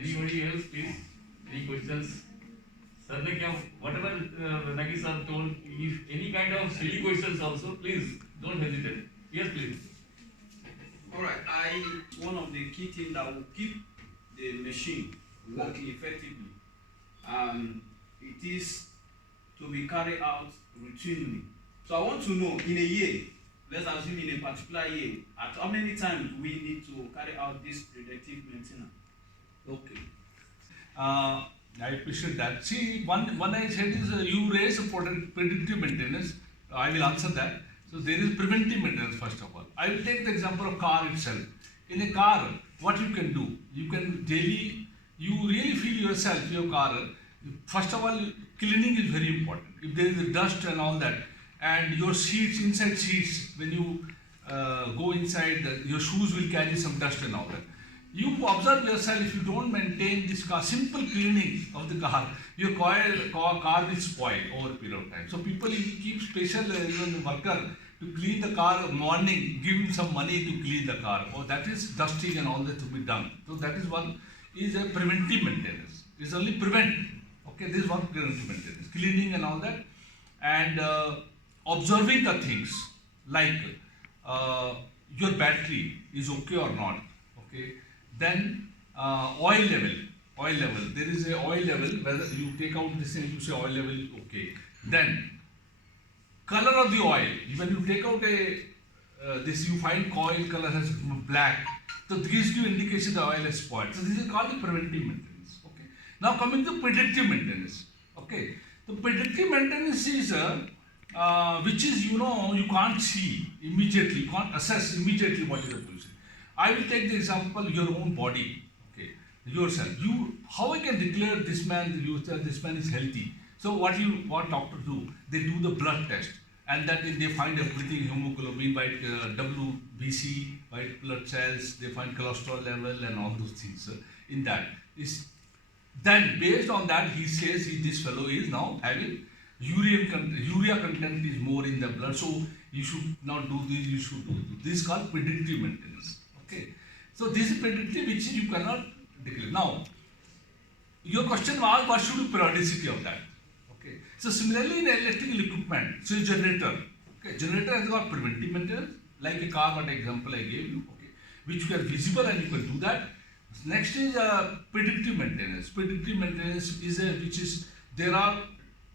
Anybody else, please? Any questions? Sir, like whatever Nagi sir told, if any kind of silly questions also, please don't hesitate. Yes, please. All right. One of the key things that will keep the machine working effectively, it is to be carried out routinely. So I want to know, in a year, let's assume in a particular year, at how many times we need to carry out this predictive maintenance? Okay. I appreciate that. See, one I said is you raise a predictive maintenance. I will answer that. So there is preventive maintenance first of all. I will take the example of car itself. In a car, what you can do? You can daily, you really feel yourself, your car. First of all, cleaning is very important. If there is dust and all that, and your seats, inside seats, when you go inside, your shoes will carry some dust and all that. You observe yourself, if you don't maintain this car, simple cleaning of the car, your car will spoil over a period of time. So people keep special even worker to clean the car morning, give him some money to clean the car. Or that is dusting and all that to be done. So that is one is a preventive maintenance. It's only prevent. Okay, this is one preventive maintenance, cleaning and all that, and observing the things like your battery is okay or not. Okay. Then oil level. There is a oil level where you take out this and you say oil level okay. Then color of the oil. When you take out this, you find oil color has black. So this gives you indication the oil is spoiled. So this is called the preventive maintenance. Okay. Now coming to predictive maintenance. Okay. The predictive maintenance is which is you can't see immediately, you can't assess immediately what is the pollution. I will take the example your own body, okay, yourself. How I can declare this man is healthy? So what doctor do? They do the blood test, and that they find everything: hemoglobin, white WBC, white blood cells. They find cholesterol level and all those things. In that is then based on that he says this fellow is now having urea content is more in the blood, so you should not do this. You should do this. This is called predictive maintenance. Okay. So this is predictive which you cannot declare. Now, your question was what should be periodicity of that? Okay. So similarly in electrical equipment, so generator. Okay. Generator has got preventive maintenance, like a car, what example I gave you. Okay. Which you are visible and you can do that. Next is predictive maintenance. Predictive maintenance is there are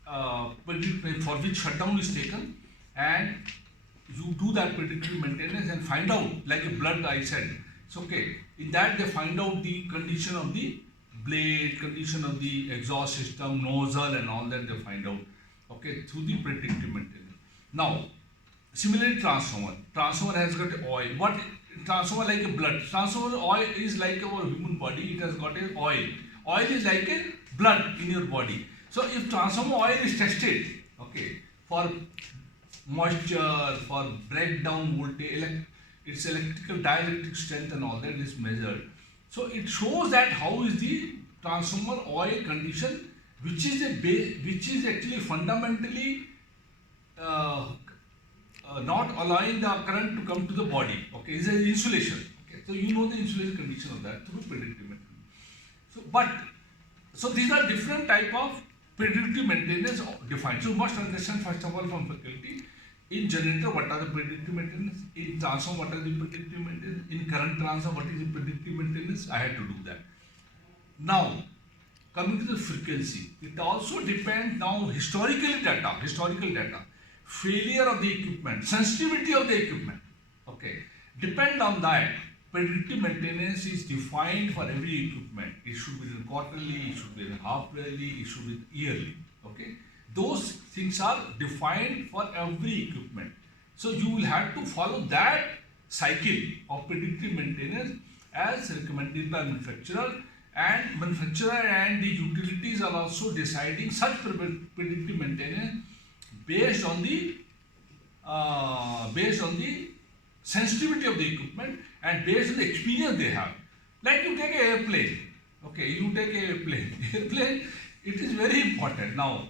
for which shutdown is taken, and you do that predictive maintenance and find out, like a blood I said. It's okay. In that they find out the condition of the blade, condition of the exhaust system, nozzle and all that they find out. Okay, through the predictive maintenance. Now, similarly transformer. Transformer has got oil. What transformer like a blood? Transformer oil is like our human body. It has got a oil. Oil is like a blood in your body. So if transformer oil is tested, okay, for moisture, for breakdown voltage, its electrical dielectric strength and all that is measured. So it shows that how is the transformer oil condition, which is actually fundamentally not allowing the current to come to the body. Okay, is an insulation. Okay, so you know the insulation condition of that through predictive maintenance. So these are different type of predictive maintenance defined. So you must understand first of all from faculty, in generator what are the predictive maintenance, in transformer what are the predictive maintenance, in current transformer what is the predictive maintenance. I had to do that. Now coming to the frequency, it also depends now historical data, failure of the equipment, sensitivity of the equipment. Okay, depend on that. Predictive maintenance is defined for every equipment. It should be quarterly, it should be half yearly, it should be yearly. Okay, those things are defined for every equipment. So you will have to follow that cycle of predictive maintenance as recommended by manufacturer, and manufacturer and the utilities are also deciding such predictive maintenance based on the sensitivity of the equipment and based on the experience they have. Like you take an airplane. Okay, airplane, it is very important. Now,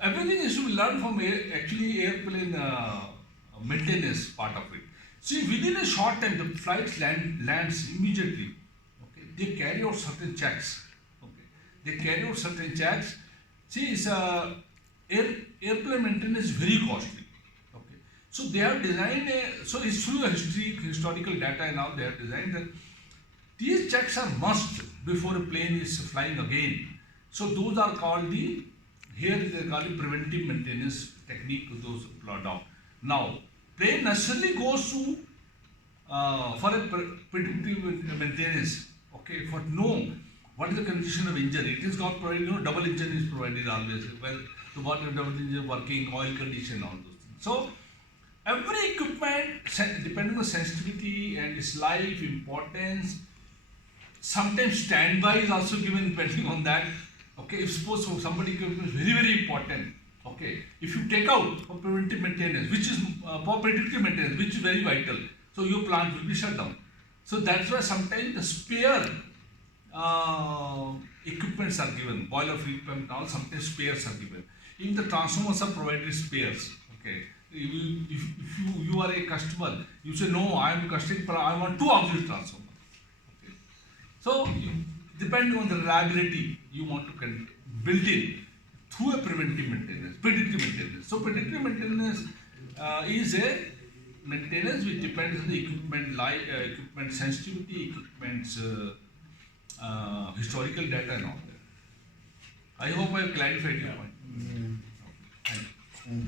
everything is to be learned from airplane maintenance part of it. See, within a short time, the flight lands immediately. Okay, they carry out certain checks. Okay, they carry out certain checks. See, airplane maintenance is very costly. Okay, so they have designed a, so it's through historical data and now they have designed that these checks are must before a plane is flying again. So those are called the, here they call it preventive maintenance technique to those down. Now, plane necessarily goes to for a predictive maintenance. Okay, for know what is the condition of engine. It is got provided, double engine is provided always. Well, the water double engine working, oil condition, all those things. So every equipment, depending on sensitivity and its life, importance, sometimes standby is also given depending on that. Okay, if suppose somebody equipment is very, very important. Okay, if you take out for preventive maintenance, which is for predictive maintenance, which is very vital, so your plant will be shut down. So that's why sometimes the spare equipments are given, boiler free pump and all, sometimes spares are given. Even the transformers are provided spares. Okay, if you are a customer, you say no, I am customer, I want 2 auxiliary transformers. Okay. So depending on the reliability, you want to build in through a preventive maintenance, predictive maintenance. So predictive maintenance is a maintenance which depends on the equipment life, equipment sensitivity, equipment's historical data and all that. I hope I have clarified your point. Thank you.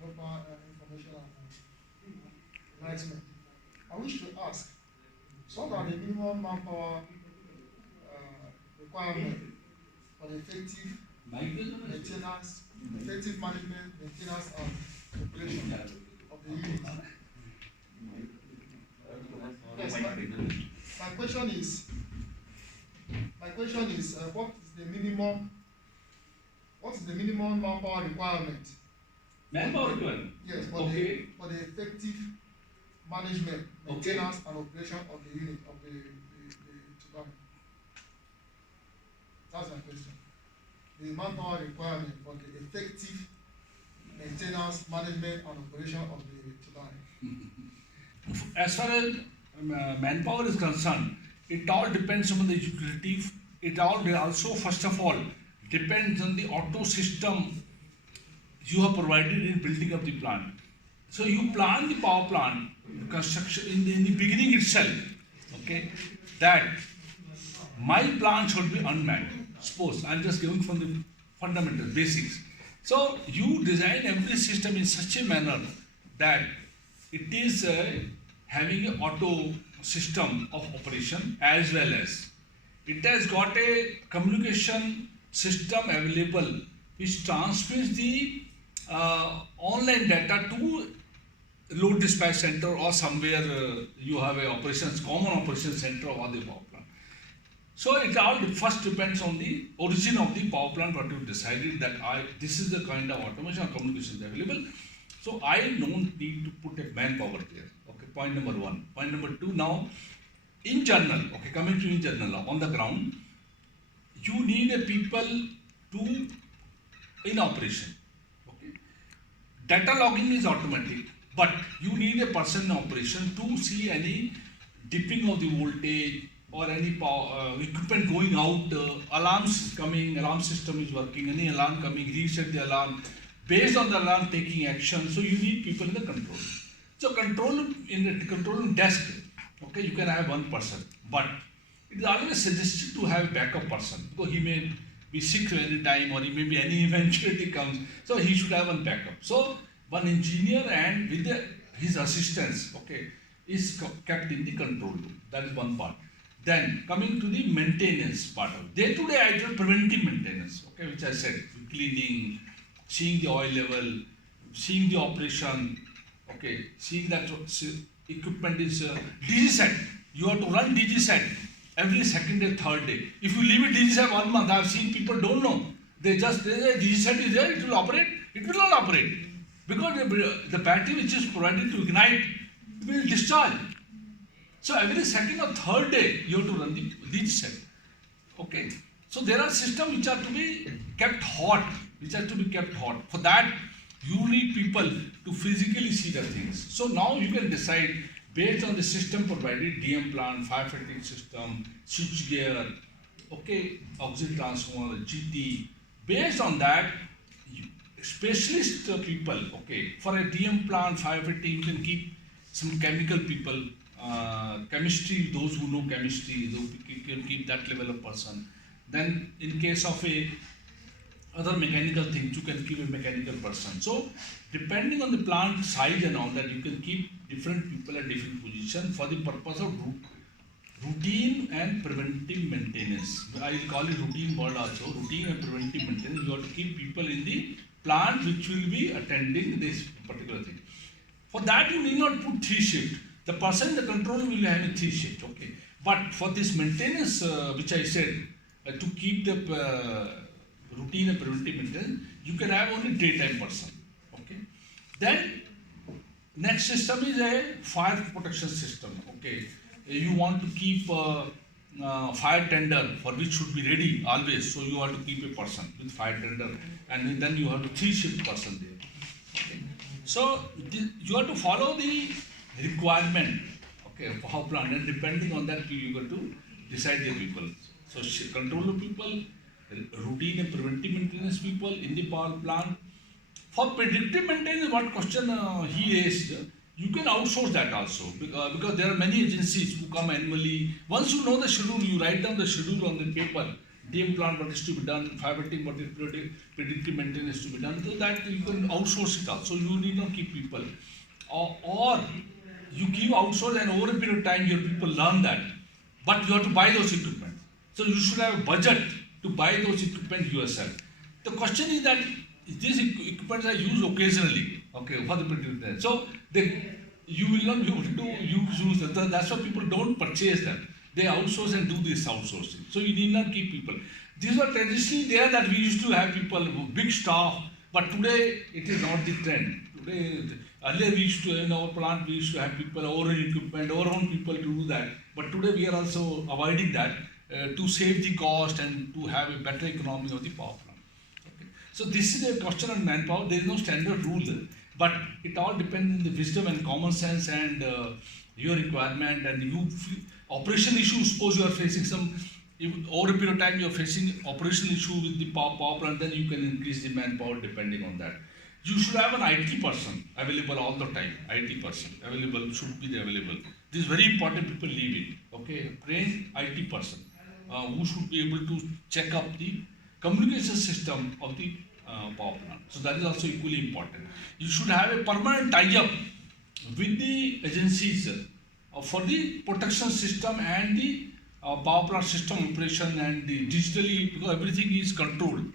Proper information and enlightenment. I wish to ask, what are the minimum manpower requirement for the effective maintenance, effective management, maintenance, and operation of the unit? Yes, my question is, what is the minimum manpower requirement? Manpower requirement. Yes, for the effective management, maintenance, and operation of the unit of the turbine. That's my question. The manpower requirement for the effective maintenance, management, and operation of the turbine. As far as manpower is concerned, it all depends on the utility. It all also, first of all, depends on the auto system you have provided in building up the plant. So you plan the power plant construction in the beginning itself. Okay, that my plant should be unmanned. Suppose I'm just giving from the fundamental basics. So you design every system in such a manner that it is having an auto system of operation, as well as it has got a communication system available which transmits the online data to load dispatch center or somewhere you have a common operation center or the power plant. So it all first depends on the origin of the power plant, what you decided that this is the kind of automation or communication available. So I don't need to put a manpower there. Okay, point number 1. Point number 2, now in general, okay, coming to in general, on the ground, you need a people to in operation. Okay, data logging is automatic, but you need a person in operation to see any dipping of the voltage or any power, equipment going out, alarms coming, alarm system is working, any alarm coming, reset the alarm, based on the alarm taking action. So you need people in the control. So control in the control room desk, okay, you can have one person, but it is always suggested to have a backup person because he may be sick any time or he may be any eventuality comes, so he should have one backup. So one engineer and with his assistants, okay, is kept in the control room. That is one part. Then coming to the maintenance part of day-to-day item, preventive maintenance, okay, which I said, cleaning, seeing the oil level, seeing the operation, okay, seeing that equipment is DG set. You have to run DG set every second and third day. If you leave it DG set 1 month, I have seen people don't know. They just DG set is there, it will operate. It will not operate because the battery which is provided to ignite will discharge. So every second or third day you have to run the DG set. Okay. So there are systems which are to be kept hot, For that, you need people to physically see the things. So now you can decide based on the system provided, DM plant, firefighting system, switchgear, okay, auxiliary transformer, GT. Based on that, specialist people, okay, for a DM plant, firefighting, you can keep some chemical people, chemistry, those who know chemistry, those you can keep that level of person. Then in case of a other mechanical things, you can keep a mechanical person. So depending on the plant size and all that, you can keep different people at different position for the purpose of routine and preventive maintenance. I will call it routine word also. Routine and preventive maintenance. You have to keep people in the plant which will be attending this particular thing. For that you need not put three shift. The person in the control will have a three shift. Okay. But for this maintenance, which I said, to keep the routine and preventive maintenance, you can have only daytime person. Okay. Then next system is a fire protection system. Okay. You want to keep fire tender for which should be ready always. So you have to keep a person with fire tender, and then you have to three shift person there. Okay. So you have to follow the requirement. Okay, for how plant, and depending on that you got to decide the people. So controller people, routine and preventive maintenance people in the power plant. For predictive maintenance, what question he raised, you can outsource that also because there are many agencies who come annually. Once you know the schedule, you write down the schedule on the paper. DM plant what is to be done, firefighting what is predictive maintenance to be done. So that you can outsource it also. You need not keep people, or you give outsource and over a period of time your people learn that. But you have to buy those equipment. So you should have a budget to buy those equipment yourself. The question is that these equipments are used occasionally, okay, for the predictive. So you will not be able to use them. That's why people don't purchase them. They outsource and do this outsourcing. So you need not keep people. These were traditionally there that we used to have people, big staff, but today it is not the trend. Today, earlier we used to, in our plant, we used to have people, our own equipment, our own people to do that. But today we are also avoiding that to save the cost and to have a better economy of the power plant. Okay. So this is a question on manpower. There is no standard rule, but it all depends on the wisdom and common sense and your requirement and you operation issue. Suppose you are facing some, over a period of time you are facing operational issue with the power plant, then you can increase the manpower depending on that. You should have an IT person available all the time. IT person available should be available. This is very important. People leave it. Okay, trained IT person who should be able to check up the communication system of the power plant. So that is also equally important. You should have a permanent tie-up with the agencies for the protection system and the power plant system operation and the digitally, because everything is controlled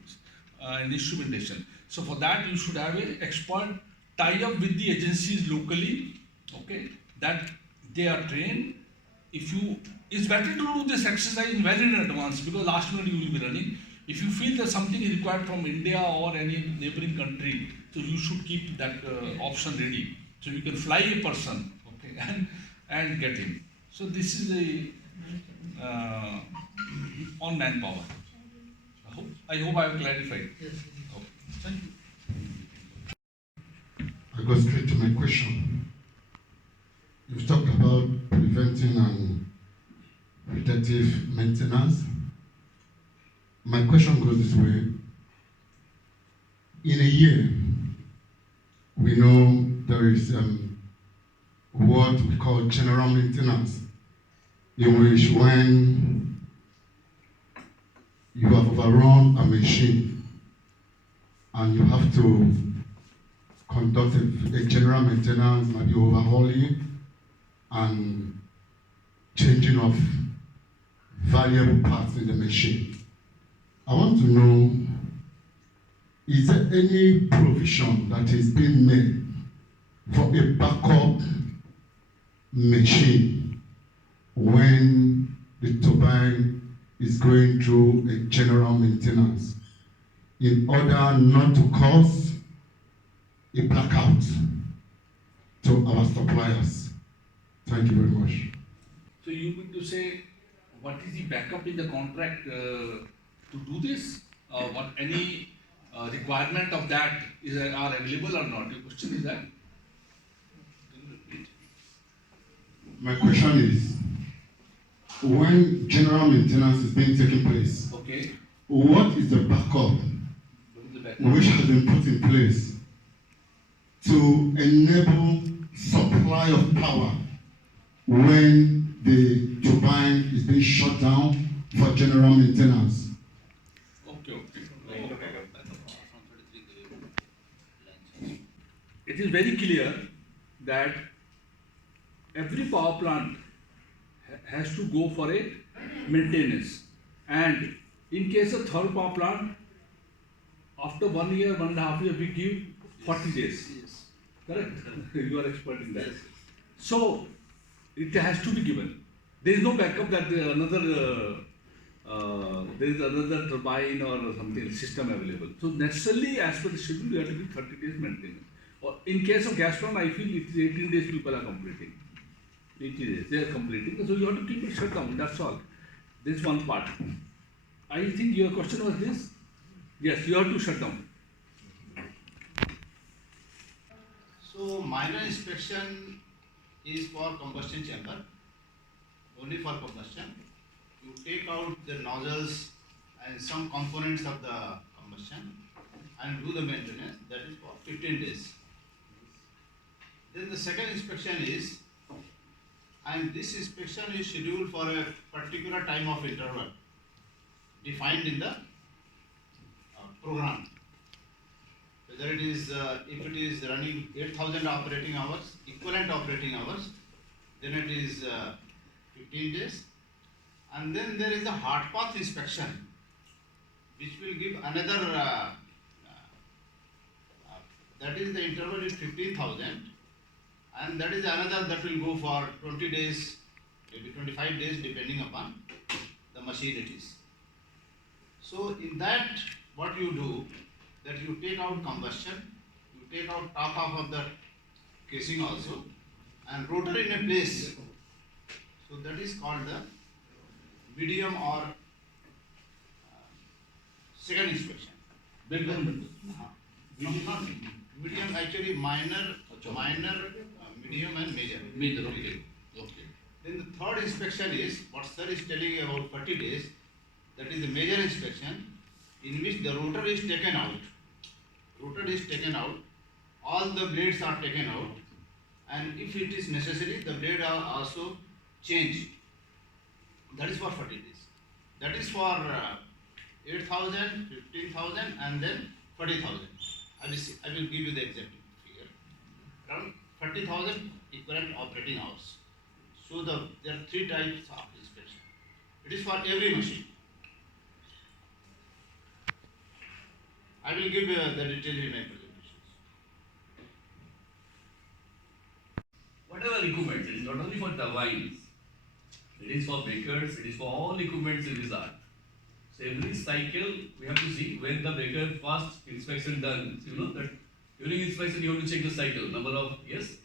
in instrumentation. So for that you should have an expert tie-up with the agencies locally, okay, that they are trained. It's better to do this exercise well in advance because last minute you will be running. If you feel that something is required from India or any neighboring country, so you should keep that option ready. So you can fly a person, okay, and get him. So this is the on manpower. I hope I have clarified. Yes. Okay. Thank you. I go straight to my question. You've talked about preventing and predictive maintenance. My question goes this way. In a year, we know there is what we call general maintenance, in which when you have overrun a machine and you have to conduct a general maintenance, maybe overhauling and changing of valuable parts in the machine. I want to know, is there any provision that is being made for a backup machine when the turbine is going through a general maintenance in order not to cause a blackout to our suppliers? Thank you very much. So you mean to say, what is the backup in the contract to do this? What any requirement of that are available or not? Your question is that? My question is, when general maintenance is being taken place, Okay. what is the backup which has been put in place to enable supply of power when the turbine is being shut down for general maintenance? Okay. It is very clear that every power plant has to go for a maintenance, and in case of thermal power plant, after 1 year, 1.5 years, we give 40 days. Correct? You are expert in that. So it has to be given. There is no backup that there is another turbine or something system available. So necessarily, as per the schedule, you have to give 30 days maintenance. Or in case of gas plant, I feel it is 18 days people are completing. 80 days they are completing. So you have to keep it shut down. That's all. This one part. I think your question was this. Yes, you have to shut down. So minor inspection is for combustion chamber, only for combustion. You take out the nozzles and some components of the combustion and do the maintenance, that is for 15 days. Then the second inspection is, and this inspection is scheduled for a particular time of interval defined in the program. Whether it is, if it is running 8,000 operating hours, equivalent operating hours, then it is 15 days. And then there is a hard path inspection, which will give another, that is the interval is 15,000, and that is another that will go for 20 days, maybe 25 days, depending upon the machine it is. So in that, what you do, that you take out combustion, you take out top half of the casing also, and rotor in a place. So that is called the medium or second inspection. Medium. No, not medium, actually minor, medium and major. Major. Okay. Okay. Then the third inspection is, what sir is telling you about 30 days, that is the major inspection, in which the rotor is taken out. Rotor is taken out, all the blades are taken out, and if it is necessary, the blade are also changed. That is for 40 days. That is for 8,000, 15,000, and then 40,000. I will give you the exact figure. Around 30,000 equivalent operating hours. So there are three types of inspection. It is for every machine. I will give the detail in my presentations. Whatever equipment, it is not only for turbines, it is for breakers, it is for all equipments in this art. So every cycle we have to see when the breaker first inspection done. So you know that during inspection you have to check the cycle, number of, yes?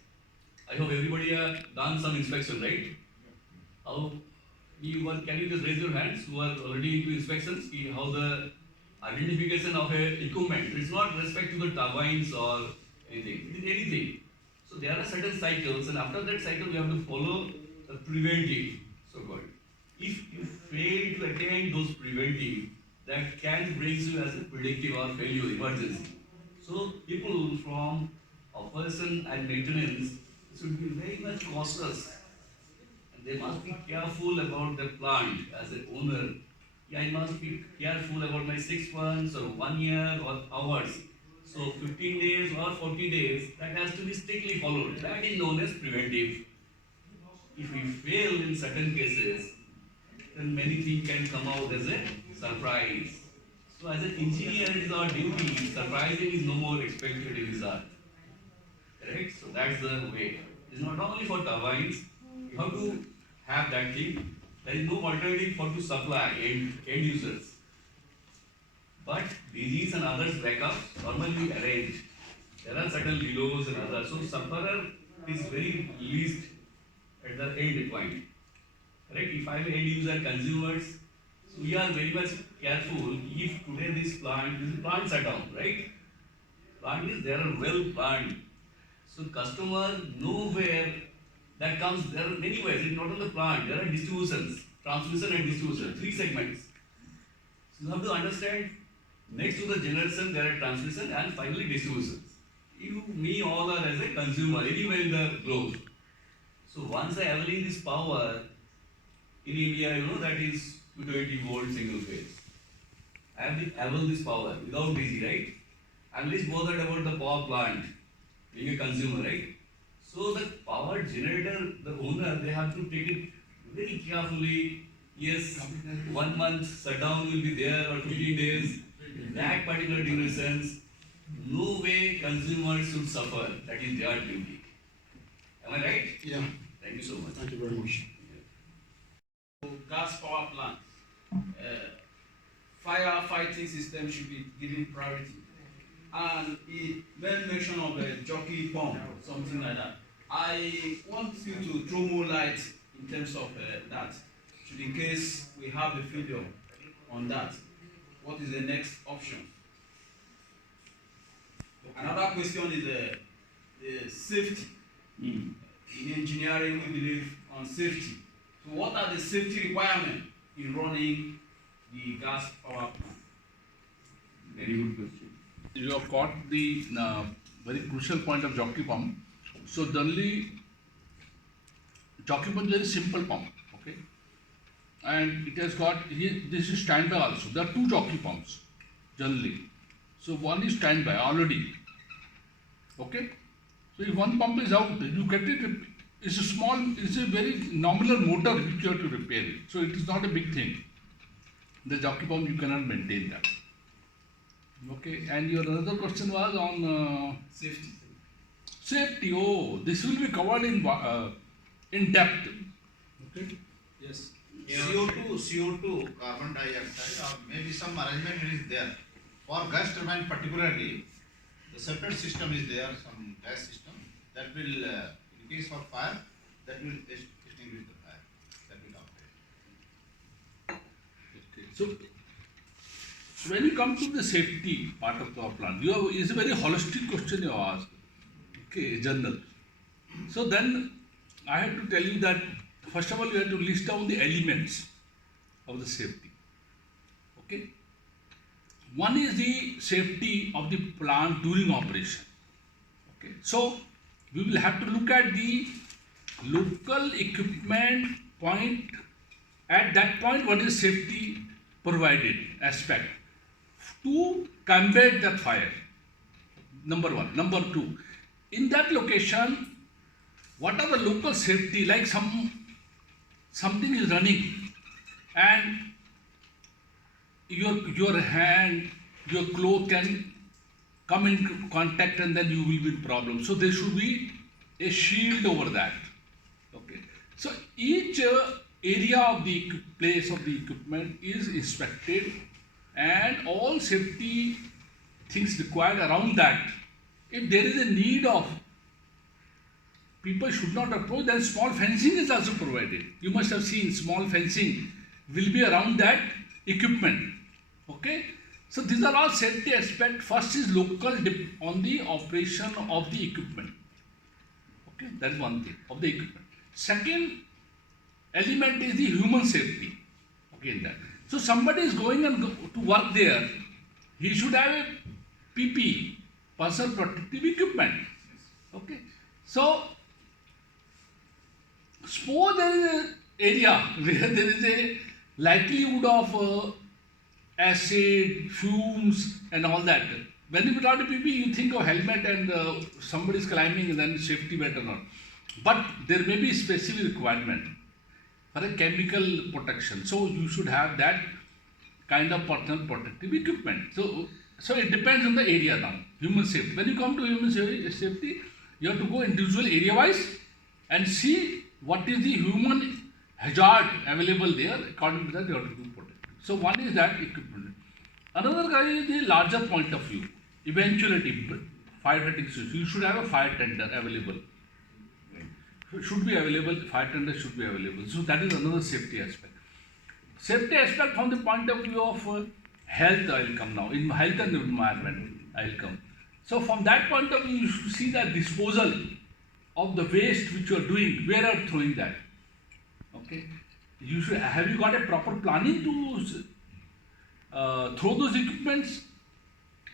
I hope everybody have done some inspection, right? How can you just raise your hands who are already into inspections, see how the identification of a equipment, it's not respect to the turbines or anything, it is anything. So there are certain cycles, and after that cycle we have to follow the preventive, so-called. If you fail to attain those preventive, that can bring you as a predictive or failure, emergency. So people from operation and maintenance should be very much cautious, and they must be careful about the plant as an owner. I must be careful about my 6 months or 1 year or hours. So 15 days or 40 days, that has to be strictly followed. That is known as preventive. If we fail in certain cases, then many things can come out as a surprise. So as an engineer, it is our duty. Surprising is no more expected in this art. Correct? So that's the way. It's not only for turbines. You have to have that thing. There is no alternative for to supply end users. But DGs and others backups normally arranged. There are certain belows and others. So sufferer is very least at the end point. Correct? If I am an end user consumers, so we are very much careful. If today this plants are down, right? Plant is there are well planned. So customer nowhere that comes, there are many ways, it's not on the plant, there are distributions, transmission and distribution, 3 segments. So you have to understand, next to the generation there are transmission and finally distribution. You, me, all are as a consumer anywhere in the globe. So once I availing this power, in India, you know, that is 220 volt single phase. I have to avail this power without DC, right? I'm least bothered about the power plant, being a consumer, right? So the power generator, the owner, they have to take it very carefully. Yes, 1 month shutdown will be there or 15 days. That particular durations, no way consumers should suffer. That is their duty. Am I right? Yeah, Thank you so much. thank you very much. Gas power plant, fire fighting system should be given priority. And he made mention of a jockey pump, something like that. I want you to throw more light in terms of that. Should in case we have a failure on that, what is the next option? Another question is the safety. In engineering, we believe on safety. So what are the safety requirements in running the gas power plant? Very good question. You have caught the very crucial point of jockey pump. So generally, jockey pump is a very simple pump, okay? And it has got, here, this is standby also. There are 2 jockey pumps, generally. So one is standby already, okay? So if one pump is out, you get it, it's a small, it's a very nominal motor which you have to repair it. So it is not a big thing. The jockey pump, you cannot maintain that. Okay, and your another question was on Safety. safety. Oh, this will be covered in depth. Okay. Yes. CO2, carbon dioxide, or maybe some arrangement is there. For gas turbine particularly, the separate system is there, some gas system that will, in case of fire, that will extinguish the fire. That will operate. Okay. So when you come to the safety part of the plant, it's a very holistic question you have asked. Okay, general. So then I have to tell you that first of all you have to list down the elements of the safety. Okay. One is the safety of the plant during operation. Okay. So we will have to look at the local equipment point. At that point, what is safety provided aspect to combat that fire? Number 1. Number 2, in that location, what are the local safety, like something is running and your hand, your cloth can come in contact and then you will be in problem. So there should be a shield over that. Okay. So each area of the place of the equipment is inspected and all safety things required around that. If there is a need of people should not approach, then small fencing is also provided. You must have seen small fencing will be around that equipment. Okay. So these are all safety aspects. First is local on the operation of the equipment. Okay, that is one thing of the equipment. Second element is the human safety. Okay, in that. So somebody is going to work there, he should have a PP, personal protective equipment. Okay. So suppose there is an area where there is a likelihood of acid, fumes and all that. When you put out a PP, you think of helmet and somebody is climbing and then safety better not. But there may be specific requirement for a chemical protection. So you should have that kind of personal protective equipment. So it depends on the area now. Human safety. When you come to human safety, you have to go individual area wise and see what is the human hazard available there. According to that, you have to do protective. So one is that equipment. Another guy is the larger point of view. Eventuality, firefighting situation. You should have a fire tender available. Should be available, fire tender should be available. So that is another safety aspect. Safety aspect from the point of view of health, I will come now. In health and environment, I will come. So from that point of view, you should see the disposal of the waste which you are doing, where are you throwing that? Okay, you should have you got a proper planning to throw those equipments?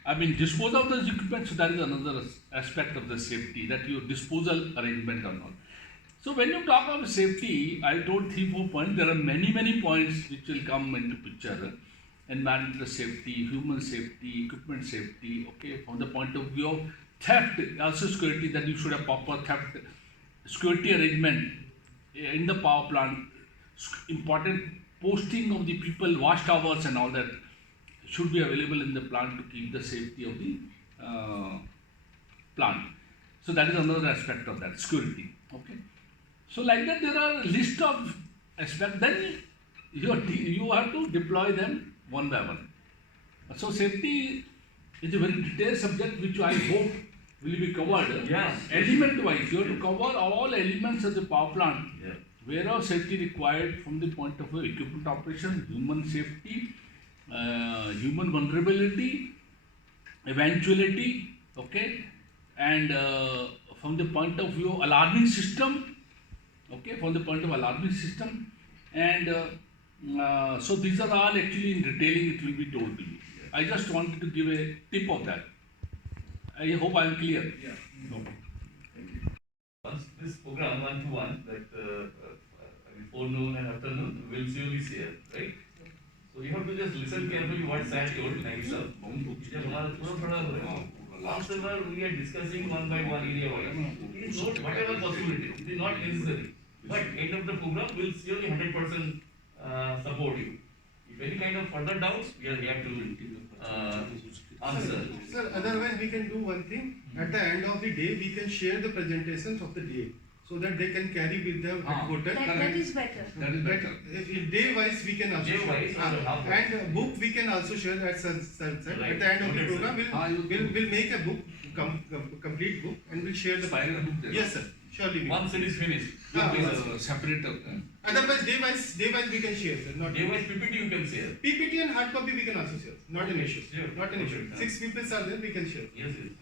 I mean, dispose of those equipment. So that is another aspect of the safety, that your disposal arrangement or not. So when you talk of safety, I told 3-4 points. There are many points which will come into picture. Environmental safety, human safety, equipment safety. Okay, from the point of view of theft, also security, that you should have proper theft security arrangement in the power plant. Important posting of the people, watchtowers and all that should be available in the plant to keep the safety of the plant. So that is another aspect of that, security. Okay. So like that, there are a list of aspects. Then you have to deploy them one by one. So safety is a very detailed subject which I hope will be covered. Yeah. Element wise, you have to cover all elements of the power plant. Yeah. Wherever safety required from the point of view equipment operation, human safety, human vulnerability, eventuality, okay, and from the point of view alarming system, okay, from the point of alarming system, and so these are all actually in detailing it will be told to you. I just wanted to give a tip of that. I hope I am clear. Yeah. Okay. Once this program 1-to-1, that forenoon and afternoon will surely share, right? So you have to just listen carefully what Sir told, like sir. Once we are discussing one by one area wise, it is not whatever possibility, it is not necessary. But end of the program will surely 100% support you. If any kind of further doubts, we are here to answer. Sir, otherwise we can do one thing. At the end of the day, we can share the presentations of the day, so that they can carry with them headquarters. That is better. That is better. Day wise we can also Day-wise, share. And book we can also share at sunset. Right. At the end of the Noted, sir. program, we'll make a book, complete book, and we'll share the. Final book there. Yes, sir. Surely. We Once it is finished, Separate. Otherwise, day wise we can share, sir. Not day-wise PPT you can share. PPT and hard copy we can also share. Not an issue. Sure. Not an issue. Okay. 6 people are there, we can share. Yes, yes.